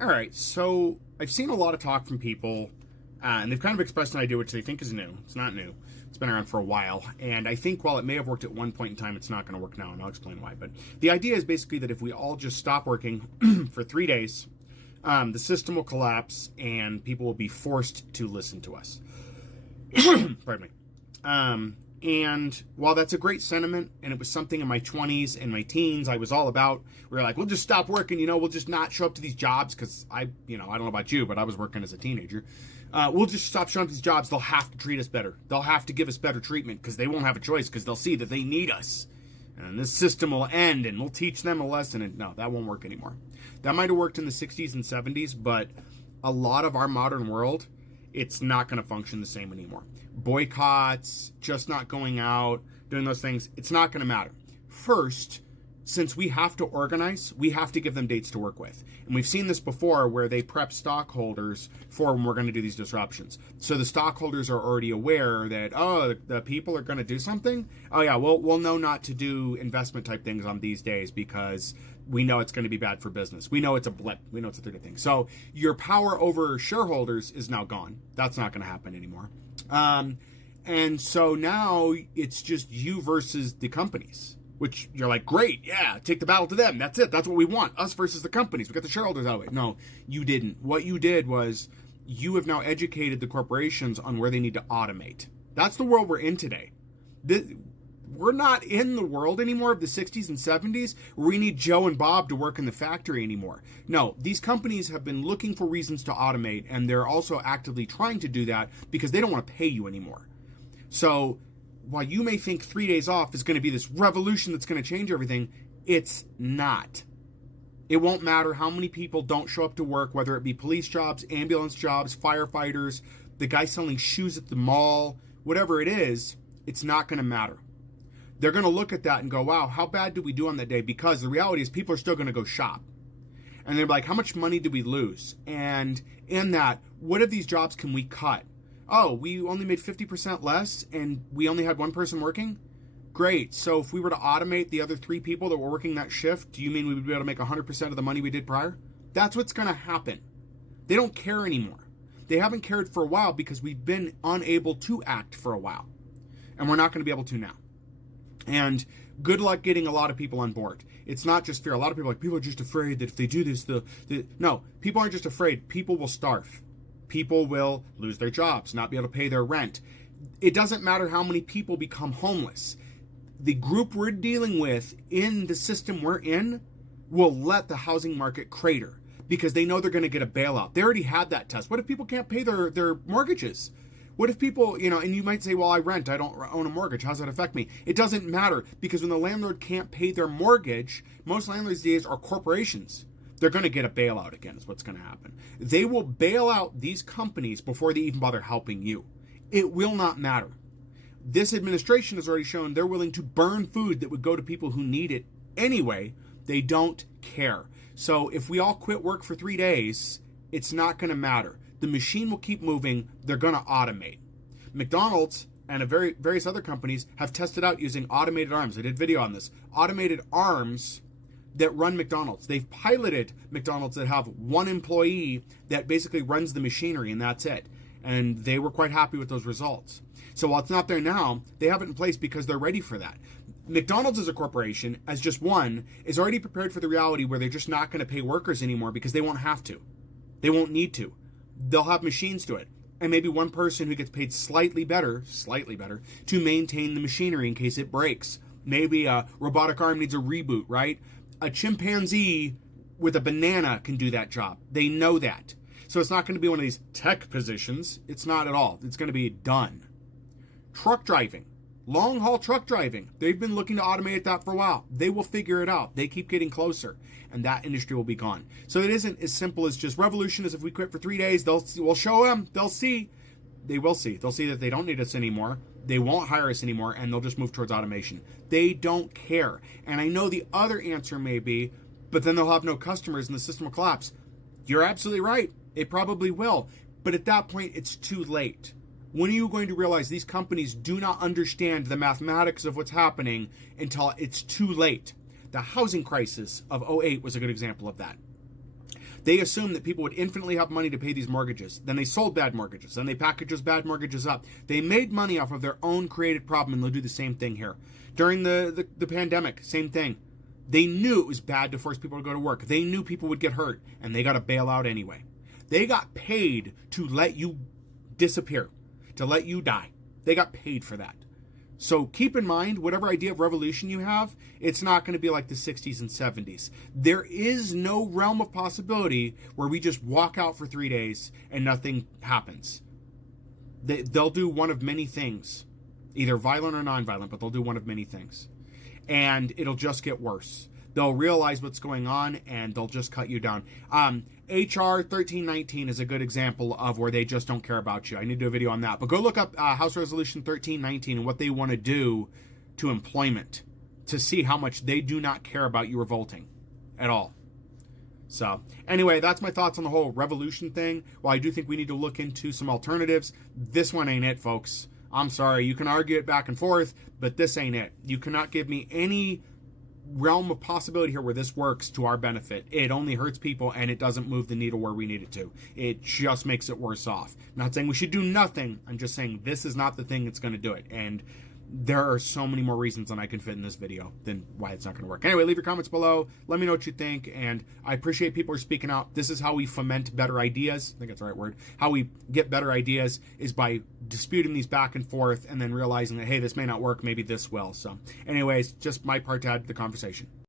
All right, so I've seen a lot of talk from people, and they've kind of expressed an idea which they think is new. It's not new. It's been around for a while, and I think while it may have worked at one point in time, it's not going to work now, and I'll explain why. But the idea is basically that if we all just stop working for 3 days, the system will collapse, and people will be forced to listen to us. Pardon me. And while that's a great sentiment, and it was something in my 20s and my teens I was all about, we were like, we'll just stop working, we'll just not show up to these jobs, because I don't know about you, but I was working as a teenager. We'll just stop showing up to these jobs. They'll have to treat us better. They'll have to give us better treatment, because they won't have a choice, because they'll see that they need us. And this system will end, and we'll teach them a lesson. And no, that won't work anymore. That might have worked in the 60s and 70s, but a lot of our modern world, it's not going to function the same anymore. Boycotts, just not going out, doing those things, it's not going to matter. First, since we have to organize, we have to give them dates to work with. And we've seen this before where they prep stockholders for when we're going to do these disruptions. So the stockholders are already aware that, the people are going to do something. Oh yeah, we'll know not to do investment type things on these days because we know it's going to be bad for business. We know it's a blip. We know it's a 30 thing. So your power over shareholders is now gone. That's not going to happen anymore. And so now it's just you versus the companies, which you're like, great, yeah, take the battle to them. That's it. That's what we want. Us versus the companies. We got the shareholders out of it. No, you didn't. What you did was you have now educated the corporations on where they need to automate. That's the world we're in today. We're not in the world anymore of the 60s and 70s where we need Joe and Bob to work in the factory anymore. No, these companies have been looking for reasons to automate, and they're also actively trying to do that because they don't want to pay you anymore. So while you may think 3 days off is going to be this revolution that's going to change everything, it's not. It won't matter how many people don't show up to work, whether it be police jobs, ambulance jobs, firefighters, the guy selling shoes at the mall, whatever it is, it's not going to matter. They're going to look at that and go, wow, how bad did we do on that day? Because the reality is people are still going to go shop. And they're like, how much money did we lose? And in that, what of these jobs can we cut? Oh, we only made 50% less and we only had one person working? Great. So if we were to automate the other 3 people that were working that shift, do you mean we would be able to make 100% of the money we did prior? That's what's going to happen. They don't care anymore. They haven't cared for a while because we've been unable to act for a while. And we're not going to be able to now. And good luck getting a lot of people on board. It's not just fear. A lot of people are just afraid that if they do this, no, people aren't just afraid. People will starve. People will lose their jobs, not be able to pay their rent. It doesn't matter how many people become homeless. The group we're dealing with in the system we're in will let the housing market crater because they know they're going to get a bailout. They already had that test. What if people can't pay their mortgages? What if people, and you might say, well, I rent, I don't own a mortgage. How does that affect me? It doesn't matter because when the landlord can't pay their mortgage, most landlords these days are corporations. They're going to get a bailout again is what's going to happen. They will bail out these companies before they even bother helping you. It will not matter. This administration has already shown they're willing to burn food that would go to people who need it anyway. They don't care. So if we all quit work for 3 days, it's not going to matter. The machine will keep moving. They're going to automate. McDonald's and various other companies have tested out using automated arms. I did video on this. Automated arms that run McDonald's. They've piloted McDonald's that have one employee that basically runs the machinery, and that's it. And they were quite happy with those results. So while it's not there now, they have it in place because they're ready for that. McDonald's as a corporation, as just one, is already prepared for the reality where they're just not going to pay workers anymore because they won't have to. They won't need to. They'll have machines do it. And maybe one person who gets paid slightly better, to maintain the machinery in case it breaks. Maybe a robotic arm needs a reboot, right? A chimpanzee with a banana can do that job. They know that. So it's not going to be one of these tech positions. It's not at all. It's going to be done. Truck driving. Long haul truck driving. They've been looking to automate that for a while. They will figure it out. They keep getting closer. And that industry will be gone. So it isn't as simple as just revolution as if we quit for 3 days. We'll show them. They'll see. They will see. They'll see that they don't need us anymore. They won't hire us anymore. And they'll just move towards automation. They don't care. And I know the other answer may be, but then they'll have no customers and the system will collapse. You're absolutely right. It probably will. But at that point, it's too late. When are you going to realize these companies do not understand the mathematics of what's happening until it's too late? The housing crisis of '08 was a good example of that. They assumed that people would infinitely have money to pay these mortgages. Then they sold bad mortgages. Then they packaged those bad mortgages up. They made money off of their own created problem, and they'll do the same thing here. During the pandemic, same thing. They knew it was bad to force people to go to work. They knew people would get hurt, and they got a bailout anyway. They got paid to let you disappear, to let you die. They got paid for that. So keep in mind, whatever idea of revolution you have, it's not going to be like the 60s and 70s. There is no realm of possibility where we just walk out for 3 days and nothing happens. They'll do one of many things, either violent or non-violent, but they'll do one of many things. And it'll just get worse. They'll realize what's going on, and they'll just cut you down. HR 1319 is a good example of where they just don't care about you. I need to do a video on that. But go look up House Resolution 1319 and what they want to do to employment to see how much they do not care about you revolting at all. So, anyway, that's my thoughts on the whole revolution thing. While I do think we need to look into some alternatives, this one ain't it, folks. I'm sorry. You can argue it back and forth, but this ain't it. You cannot give me any realm of possibility here where this works to our benefit. It only hurts people, and it doesn't move the needle where we need it to. It just makes it worse off. I'm not saying we should do nothing. I'm just saying this is not the thing that's going to do it. And there are so many more reasons than I can fit in this video than why it's not going to work. Anyway, leave your comments below. Let me know what you think, and I appreciate people are speaking out. This is how we foment better ideas. I think that's the right word. How we get better ideas is by disputing these back and forth and then realizing that, hey, this may not work, maybe this will. So anyways, just my part to add to the conversation.